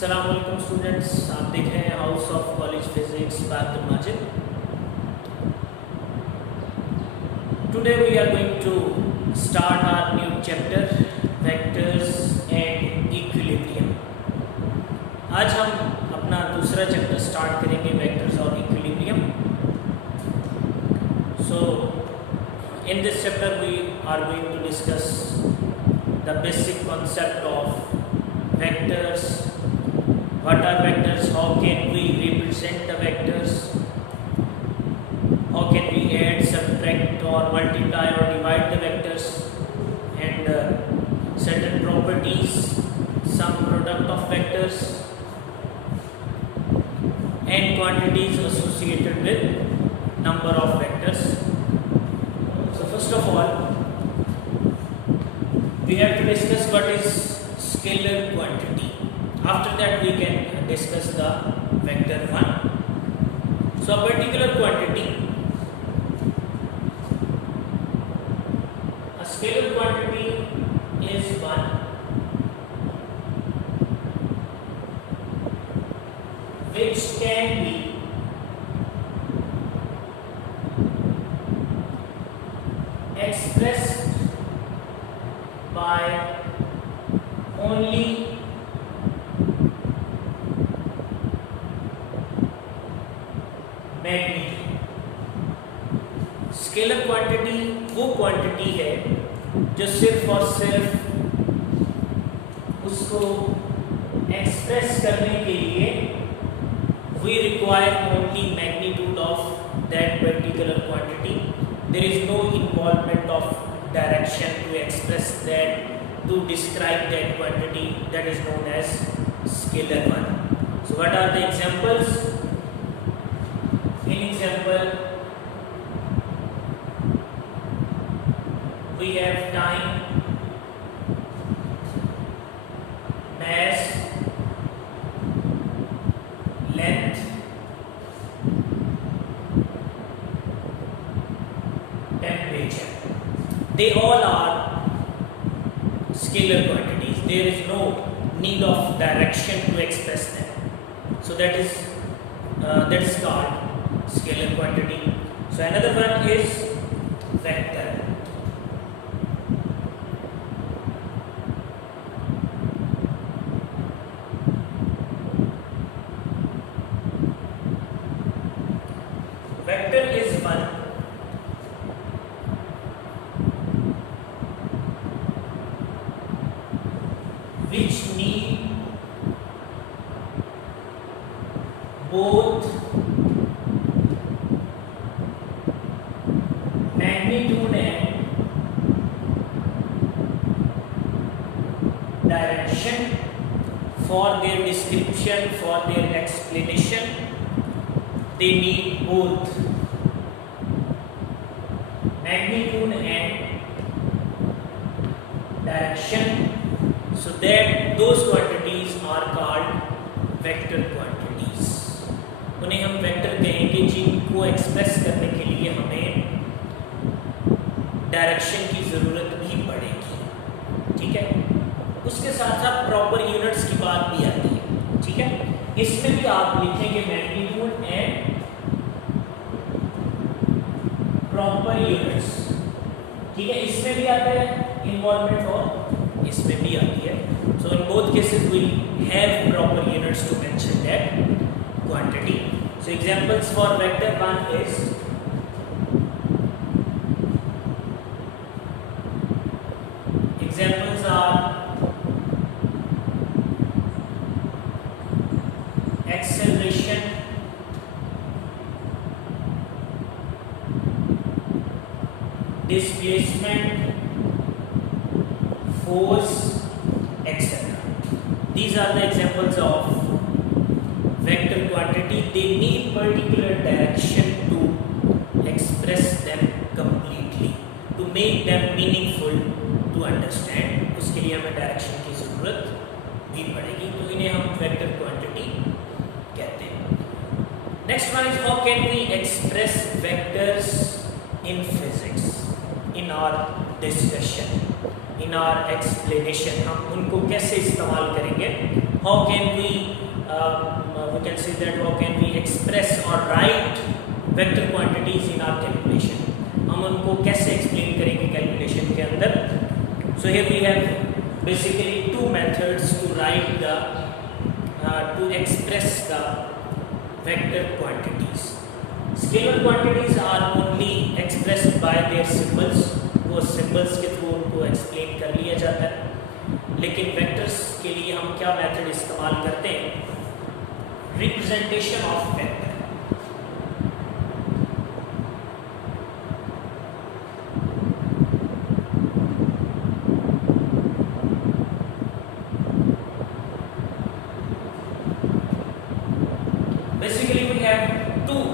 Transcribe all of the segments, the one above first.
अस्सलामुअलैकुम स्टूडेंट्स, आप देख रहे हैं house of college physics Abdul Majid. Today we are going to start our new chapter vectors and equilibrium. आज हम अपना दूसरा चैप्टर स्टार्ट करेंगे, वेक्टर्स और equilibrium. So in this chapter we are going to discuss the basic concept of vectors. What are vectors? How can we represent the vectors? How can we add, subtract or multiply or divide the vectors? And certain properties, some product of vectors and quantities associated with number of vectors. So first of all, we have to discuss what is scalar quantity. After that we can discuss the vector 1. So a particular quantity, a scalar quantity is one which can be expressed by only magnitude. Scalar quantity वो क्वांटिटी है जो सिर्फ और सिर्फ उसको एक्सप्रेस करने के लिए we require only magnitude of that particular quantity. There is no involvement of direction to express that, to describe that quantity, that is known as scalar one. So what are the examples? In example, we have time, mass, length, temperature. They all are scalar quantities. There is no need of direction to express them. So that is called scalar quantity. So another one is vector. Vector is one which need both magnitude and direction for their description, for their explanation. They need both magnitude and direction. So that those quantities are called vector quantities. उन्हें हम वेक्टर कहेंगे जिनको एक्सप्रेस करने के लिए हमें डायरेक्शन की ज़रूरत भी पड़ेगी। ठीक है, उसके साथ साथ प्रॉपर यूनिट्स की बात भी आती है। ठीक है, इसमें भी आप लिखेंगे मैग्नीट्यूड एंड प्रॉपर यूनिट्स। ठीक है, इसमें भी आता है इन्वॉल्वमेंट और इसमें भी आती है। So in both cases we have proper units to mention that quantity. So examples for vector 1 is examples are acceleration, displacement, force, etc. These are the examples of vector quantity. They need particular direction to express them completely, to make them meaningful to understand. उसके लिए हमें डायरेक्शन की ज़रूरत भी पड़ेगी, तो इन्हें हम वेक्टर क्वांटिटी कहते हैं। Next one is how can we express vectors in physics, in our discussion, in our explanation. हम उनको कैसे इस्तेमाल करेंगे how can we can say that how can we express or write vector quantities in our calculation. हम उनको कैसे explain करेंगे calculation के अंदर. So here we have basically two methods to write the to express the vector quantities. Scalar quantities are only expressed by their symbols. वो symbols के थ्रू उनको explain कर लिया जाता है. लेकिन वेक्टर्स के लिए हम क्या मेथड इस्तेमाल करते हैं? Representation of vector. Basically we have two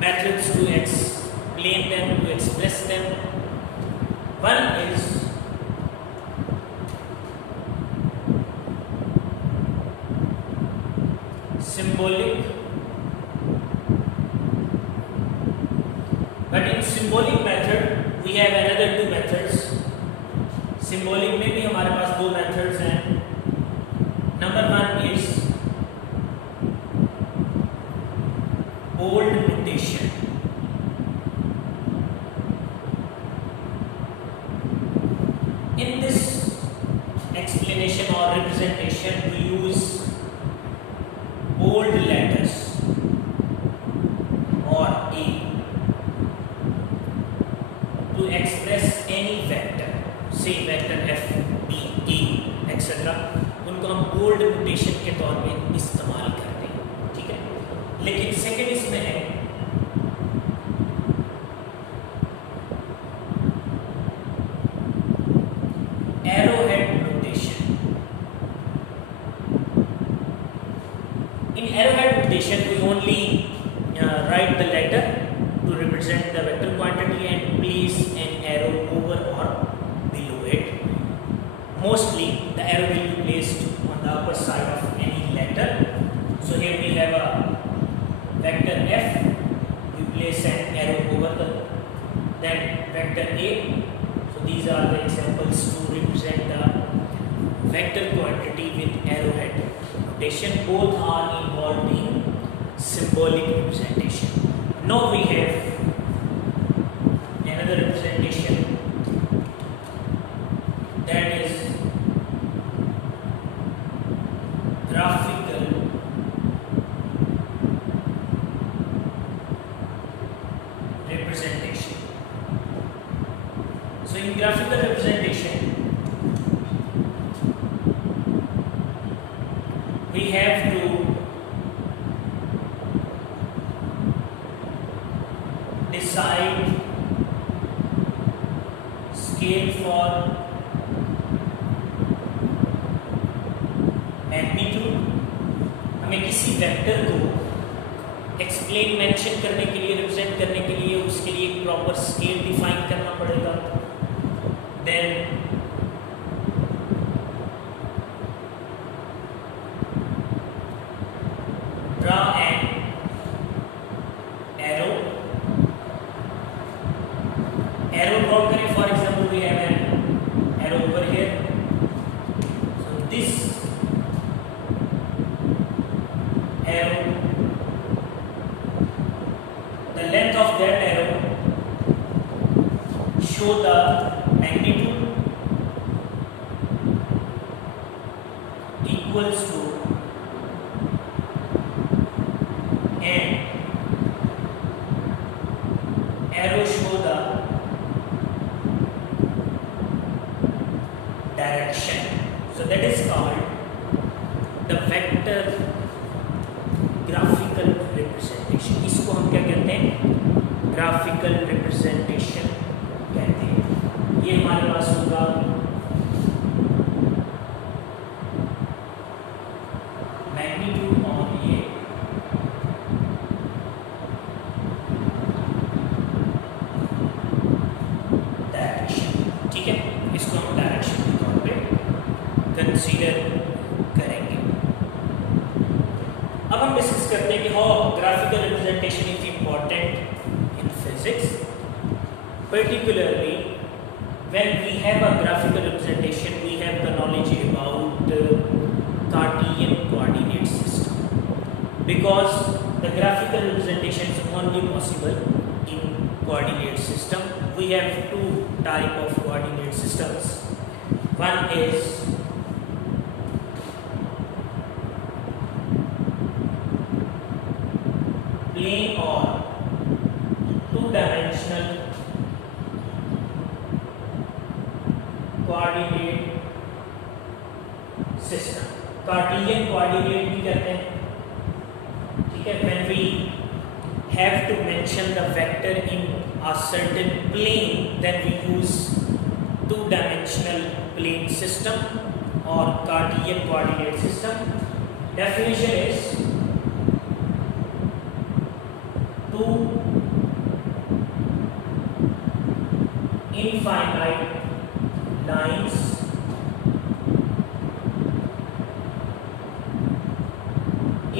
methods to explain them, to express them. One is symbolic, but in symbolic method we have another two methods. Symbolic में भी हमारे पास दो methods हैं. Number one is bold notation. In this explanation or representation we use bold letters or A to express any vector, say vector f, b, a, etc. उनको हम bold notation के तौर पे इस्तेमाल करते हैं. ठीक है. लेकिन सेकेंड इसमें है arrowhead notation. In arrowhead notation we only write the letter to represent the vector quantity and place an arrow over or below it. Mostly the arrow will be placed on the upper side of any letter. So here we have a vector f, we place an arrow over then vector a. So these are the examples to represent the vector quantity with arrowhead notation. Both are involved in symbolic representation. Now we have another representation, that is graphical representation. So in graphical representation we have to decide scale for magnitude. हमें किसी वेक्टर को explain mention करने के लिए, रिप्रेजेंट करने के लिए उसके लिए एक प्रॉपर स्केल डिफाइन करना पड़ेगा. Then draw an arrow. Arrow draw करें. For example, we have an arrow over here. So this arrow, the length of that arrow show the magnitude equals to and arrow show the direction. So that is called the vector graphical representation. इसको हम क्या कहते हैं? Graphical representation कहते हैं. ये हमारे पास होगा मैग्नीट्यूड और ये डायरेक्शन. ठीक है. इसको हम डायरेक्शन के तौर पे कंसीडर करेंगे. अब हम डिस्कस करते हैं कि how graphical representation is important in physics, particularly when we have a graphical representation, we have the knowledge about Cartesian coordinate system, because the graphical representation is only possible in coordinate system. We have two type of coordinate systems. One is plane or two-dimensional coordinate system. Cartesian coordinate भी कहते हैं, ठीक है. When we have to mention the vector in a certain plane, then we use two-dimensional plane system or Cartesian coordinate system. Definition is two infinite lines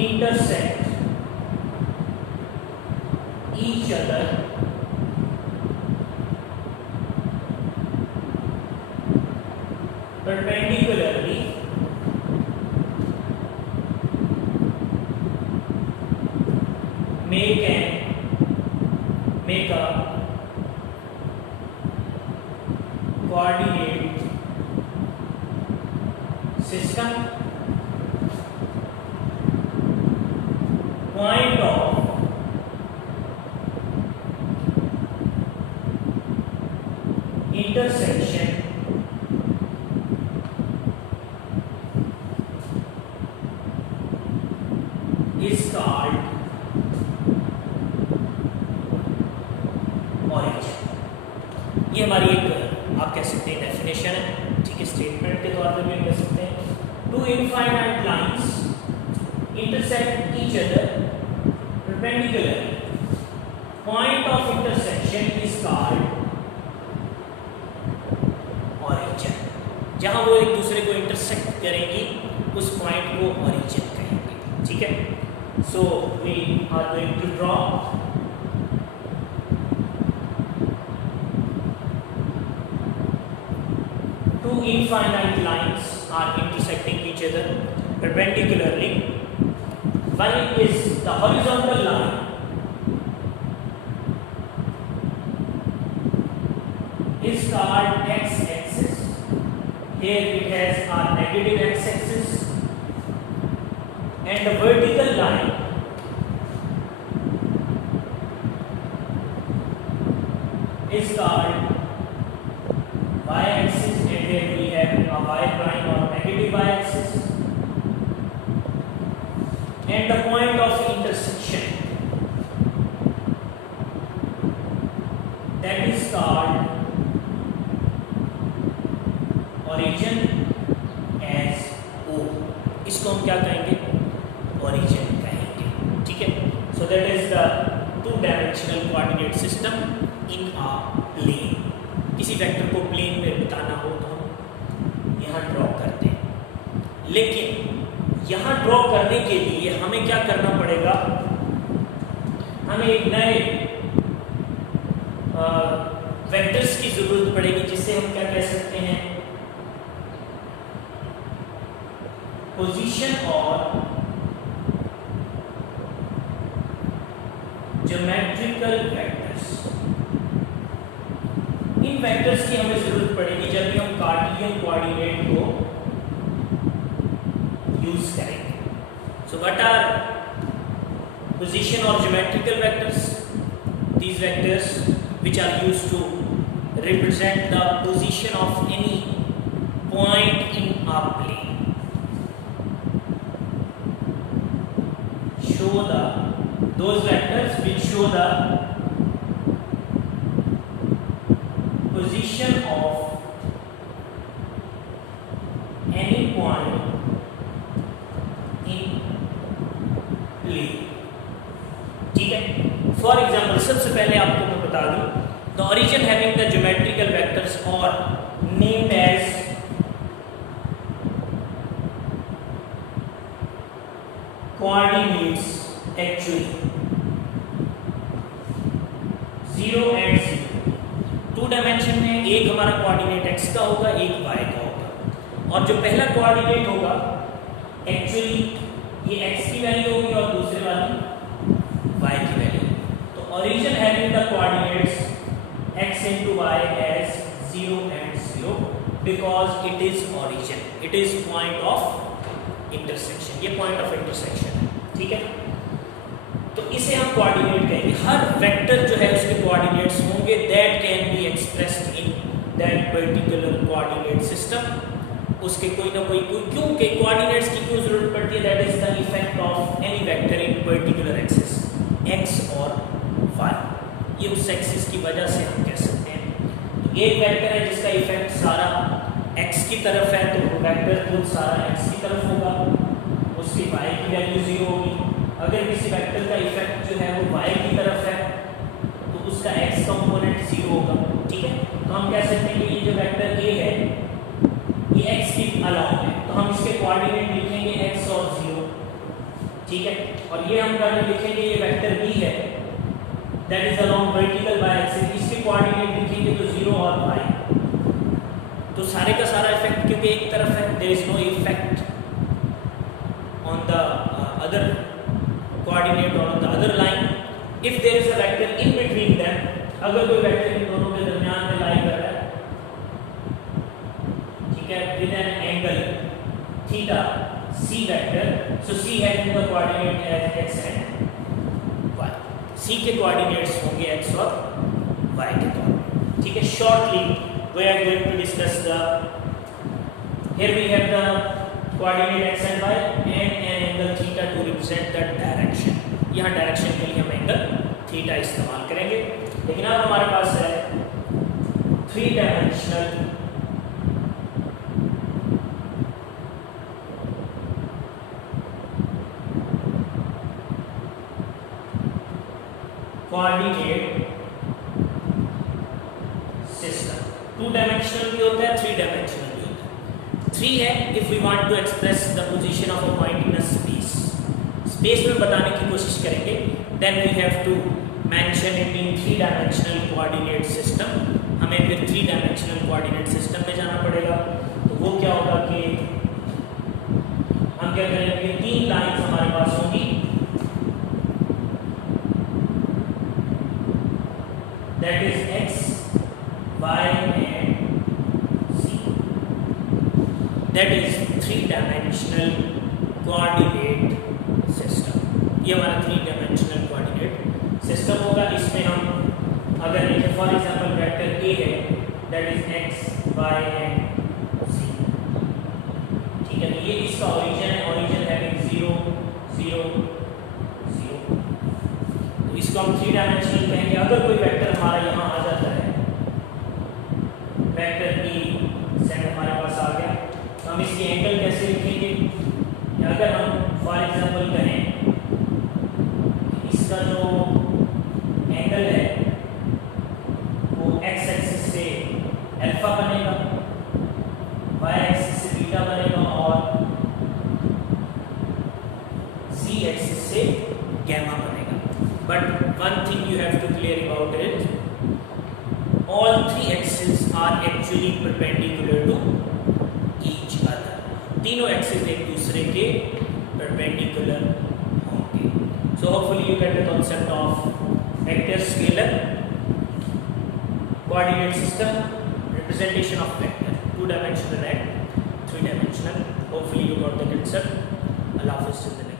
intersect each other perpendicularly make a coordinate system. Point of intersection is called origin. ये हमारी एक आप कह सकते हैं डेफिनेशन है, ठीक है. स्टेटमेंट के तौर पे भी कह सकते हैं. Two infinite lines intersect each other perpendicularly. Point of intersection is called origin. जहां वो एक दूसरे को इंटरसेक्ट करेंगी उस पॉइंट को origin कहेंगे, ठीक है. So we are going to draw two infinite lines are intersecting each other perpendicularly. One is the horizontal line is called x-axis. Here it has a negative x-axis, and the vertical line is called y-axis, and here we have a y prime or negative y-axis. And the point of intersection, that is called origin as O. इसको हम क्या कहेंगे? Origin कहेंगे, ठीक है. So that is the two-dimensional coordinate system in a plane. किसी वेक्टर को प्लेन में बताना हो तो हम यहाँ ड्रॉ करते हैं, लेकिन यहाँ ड्रॉ करने के लिए हमें क्या करना पड़ेगा? हमें एक नए वेक्टर्स की जरूरत पड़ेगी, जिससे हम क्या कह सकते हैं? पोजीशन और ज्योमेट्रिकल वेक्टर्स. इन वेक्टर्स की हमें जरूरत पड़ेगी जब भी हम कार्टेशियन कोऑर्डिनेट को यूज करेंगे. So what are position or geometrical vectors? These vectors which are used to represent the position of any point in a plane. Show those vectors which show the position of any point in plane. ठीक है. For example सबसे पहले आपको मैं बता दूं, the origin having the geometrical vectors और named as coordinates actually 0 and 0. Two dimension में एक हमारा कोऑर्डिनेट x का होगा, एक y का होगा, और जो पहला कोऑर्डिनेट होगा एक्चुअली ये x की वैल्यू होगी और दूसरे वाली y की वैल्यू। तो origin having the coordinates x into y as 0 and 0 because it is origin, it is point of intersection, ये point of intersection है, ठीक है। तो इसे हम कोऑर्डिनेट कहेंगे। हर वेक्टर जो है उसके कोऑर्डिनेट्स होंगे that can be expressed in that particular coordinate system. उसके कोई ना कोई क्योंकि कोऑर्डिनेट्स की क्यों जरूरत पड़ती है, that is the effect of any vector in particular axis x और y। ये उस एक्सिस की वजह से हम कह सकते हैं। तो एक वेक्टर है जिसका इफेक्ट सारा x की तरफ है, तो वेक्टर खुद सारा x की तरफ होगा, उसकी y की वैल्यू 0 होगी। अगर किसी वेक्टर का इफेक्ट जो है वो y की तरफ है तो उसका x कंपोनेंट 0 होगा, ठीक है। तो हम कह सकते हैं कि ये जो वेक्टर a है ये x की अलाउंग है, तो हम इसके कोऑर्डिनेट लिखेंगे x और 0, ठीक है। और ये हम करके लिखेंगे ये वेक्टर b है that is along vertical by axis, इसके कोऑर्डिनेट लिखेंगे तो 0 और y। तो सारे का सारा इफेक्ट क्योंकि एक तरफ है, there is no effect on the other coordinate or on the other line if there is a vector in between them। अगर कोई वेक्टर इन दोनों के दरमियान में लाई कर रहा है, ठीक है, with an angle theta c vector, so c having the coordinate as x and y, c के coordinates होंगे x और y के तौर पर, ठीक है। shortly we are going to discuss the, here we have the coordinate x and y and an angle theta to represent the direction। यहाँ डायरेक्शन के लिए हम एंगल थीटा इस्तेमाल करेंगे। लेकिन अब हमारे पास है 3 डायमेंशनल कोऑर्डिनेट सिस्टम। 2 डायमेंशनल भी होता है, 3 डायमेंशनल भी होता है। 3 है if we want to express the position of a point in a space, space में बताने की कोशिश करेंगे, then we have to mention it in 3 dimensional coordinate system. हमें फिर 3 डायमेंशनल कोऑर्डिनेट सिस्टम में जाना पड़ेगा। तो वो क्या होगा कि हम क्या करेंगे, 3 लाइंस हमारे पास होंगी, that is x, y and z, that is 3 dimensional coordinate system. ये हमारा 3 डायमेंशनल कोऑर्डिनेट सिस्टम होगा। इसमें हम अगर लिखें फॉर एग्जांपल वेक्टर a है that is x, y and z, ठीक है। तो ये इसका ओरिजिन है, ओरिजिन हैविंग 0 0 0, तो इसको हम 3 डायमेंशनल कहेंगे। अगर कोई वेक्टर हमारा यहाँ आ जाता है, वेक्टर b सेट हमारे पास आ गया, तो हम इसकी एंगल कैसे लिखेंगे। अगर हम फॉर एग्जांपल कहें इसका जो एंगल है वो x एक्सिस से अल्फा बनेगा, y एक्सिस से बीटा बनेगा और z एक्सिस से गैमा बनेगा। But one thing you have to clear about it, all 3 axes are actually perpendicular to each other। तीनों एक्सिस एक दूसरे के परपेंडिकुलर होंगे। So hopefully you get the concept of vector, scalar, coordinate system, representation of vector, 2 dimensional and 3 dimensional. Hopefully you got the concept. अल्लाह हाफिज़।